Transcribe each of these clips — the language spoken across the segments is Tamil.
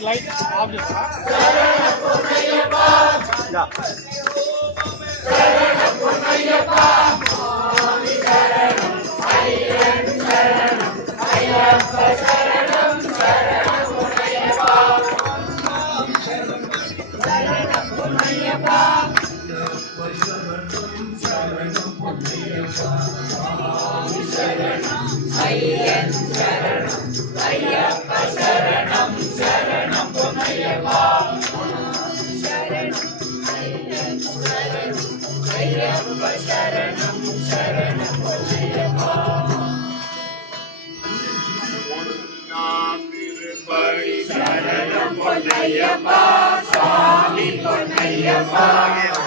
Light off this. Yeah. பொன்னையப்பா சுவாமி பொன்னையப்பா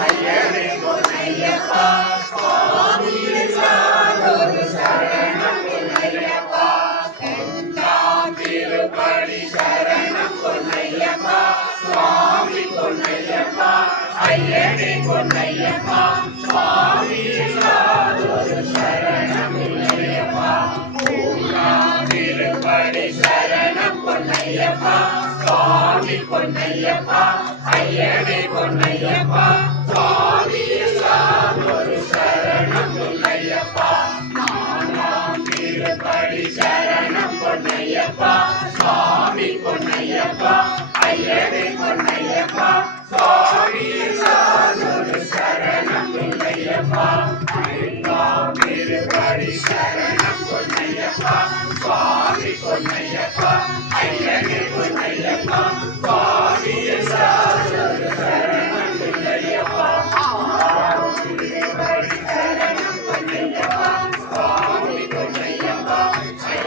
ஐயனே பொன்னையப்பா சுவாமி சாதொரு சரணம் பொன்னையப்பா எட்டாம் திருப்படி சரணம் பொன்னையப்பா சுவாமி பொன்னையப்பா ஐயனே பொன்னையப்பா சுவாமி சாதொரு சரணம் பொன்னையப்பா மூன்றாம் திருப்படி சரணம் பொன்னையப்பா சுவாமி பொன்னையப்பா ஐயனே பொன்னையப்பா சுவாமி சாதொரு சரணம் பொன்னையப்பா நான்காம் திருப்படி சரணம் பொன்னையப்பா சுவாமி பொன்னையப்பா ஐயனே பொன்னையப்பா சுவாமி சாதொரு சரணம் பொன்னையப்பா ஐந்தாம் திருப்படி சரணம் பொன்னையப்பா சுவாமி பொன்னையப்பா ஐயனே பொன்னையப்பா சுவாமி சாதொரு சரணம் பொன்னையப்பா ஆறாம் திருப்படி சரணம் பொன்னையப்பா சுவாமி பொன்னையப்பா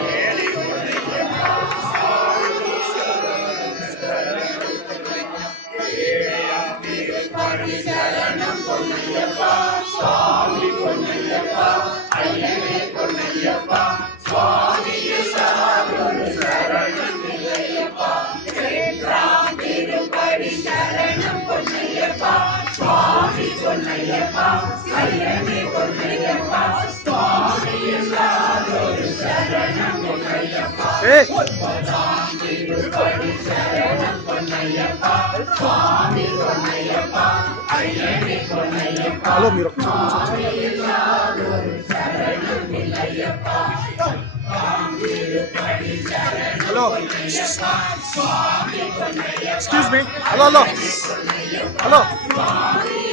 ஐயனே பொன்னையப்பா சுவாமி சாதொரு சரணம் பொன்னையப்பா ஏழாம் திருப்படி சரணம் பொன்னையப்பா சுவாமி பொன்னையப்பா ஐயனே பொன்னையப்பா சுவாமி சாதொரு சரணம் பொன்னையப்பா எட்டாம் திருப்படி சரணம் பொன்னையப்பா சுவாமி பொன்னையப்பா ஐயனே பொன்னையப்பா சுவாமி சாதொரு சரணம் பொன்னையப்பா ஒன்பதாம் திருப்படி சரணம் பொன்னையப்பா சுவாமி பொன்னையப்பா ஐயனே பொன்னையப்பா சுவாமி சாதொரு சரணம் பொன்னையப்பா Hello. Excuse me. Hello, hello. Hello.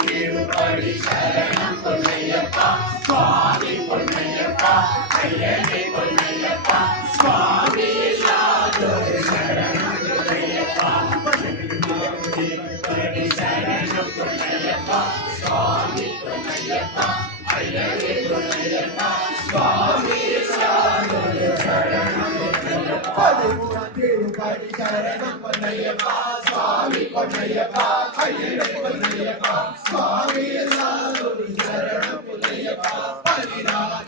திருப்படி சரணம் பொன்னையப்பா சுவாமி பொன்னையப்பா ஐயனே பொன்னையப்பா சுவாமி சாதொரு சரணம் பொன்னையப்பா பதினாறாம் திருப்படி சரணம் பொன்னையப்பா சுவாமி பொன்னையப்பா ஐயனே பொன்னையப்பா சுவாமி சாதொரு சரணம் பொன்னையப்பா பதினாறாம்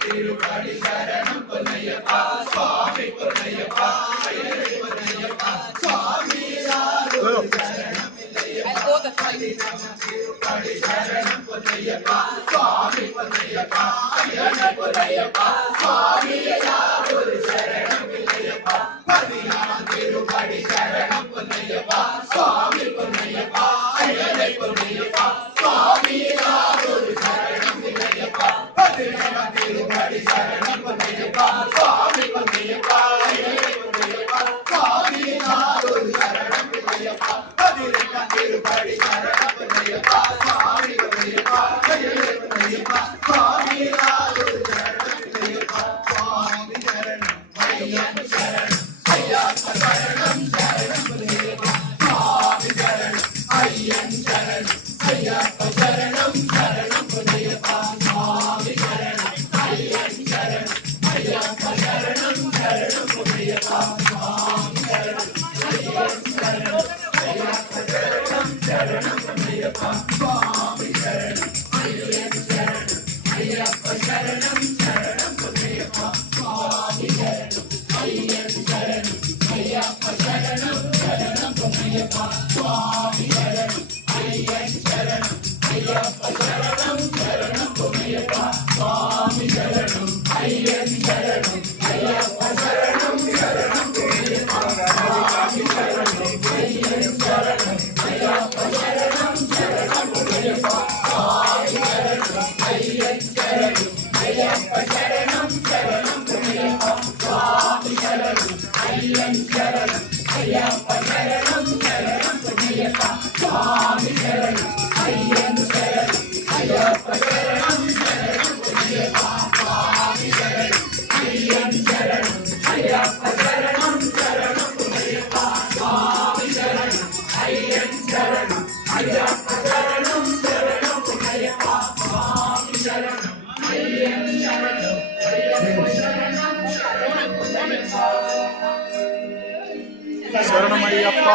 திருப்படி சரணம் பொன்னையப்பா சுவாமி பொன்னையப்பா ஐயனே பொன்னையப்பா சுவாமி சாதொரு சரணம் பொன்னையப்பா பதினாறாம் திருப்படி சரணம் பொன்னையப்பா சுவாமி பொன்னையப்பா ஐயனே பொன்னையப்பா சுவாமி சாதொரு சரணம் பொன்னையப்பா பதினாறாம் திருப்படி சரணம் பொன்னையப்பா சுவாமி பொன்னையப்பா ஐயனே பொன்னையப்பா சுவாமி சாதொரு சரணம் பொன்னையப்பா பதினெட்டாம் திருப்படி சரணம் பொன்னையப்பா சுவாமி பொன்னையப்பா ஐயனே பொன்னையப்பா சுவாமி சாதொரு சரணம் பொன்னையப்பா శరణమయ్యప్ప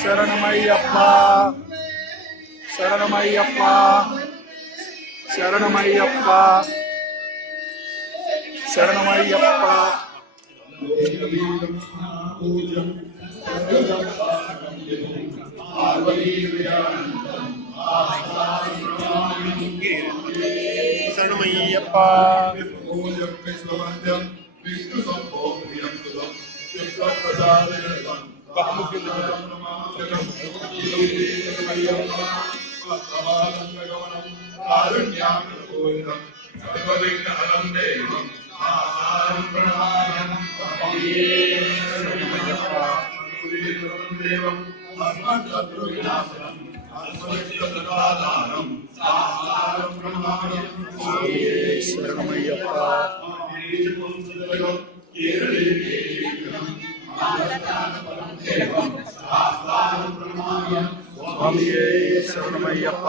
శరణమయ్యప్ప శరణమయ్యప్ప శరణమయ్యప్ప శరణమయ్యప్ప శరణమయ్యప్ప స్వామియే శరణమయ్యప్ప